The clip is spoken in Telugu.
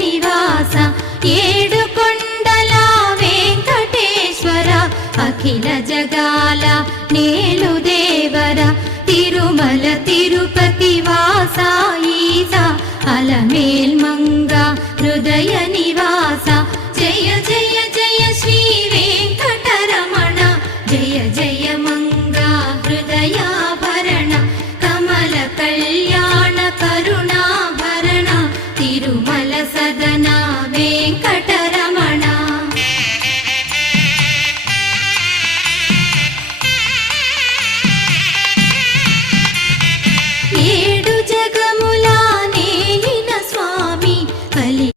నివాస ఏడుకొండల వెంకటేశ్వర అఖిల జగాల నేలు దేవర తిరుమల తిరుపతి వాస ఈస అలమేల్మంగ హృదయ నివాస జయ జయ జయ శ్రీ వెంకటరమణ జయ జయ మంగ హృదయాభరణ కమల కళ్యాణ కరుణాభరణ తిరుమల సదన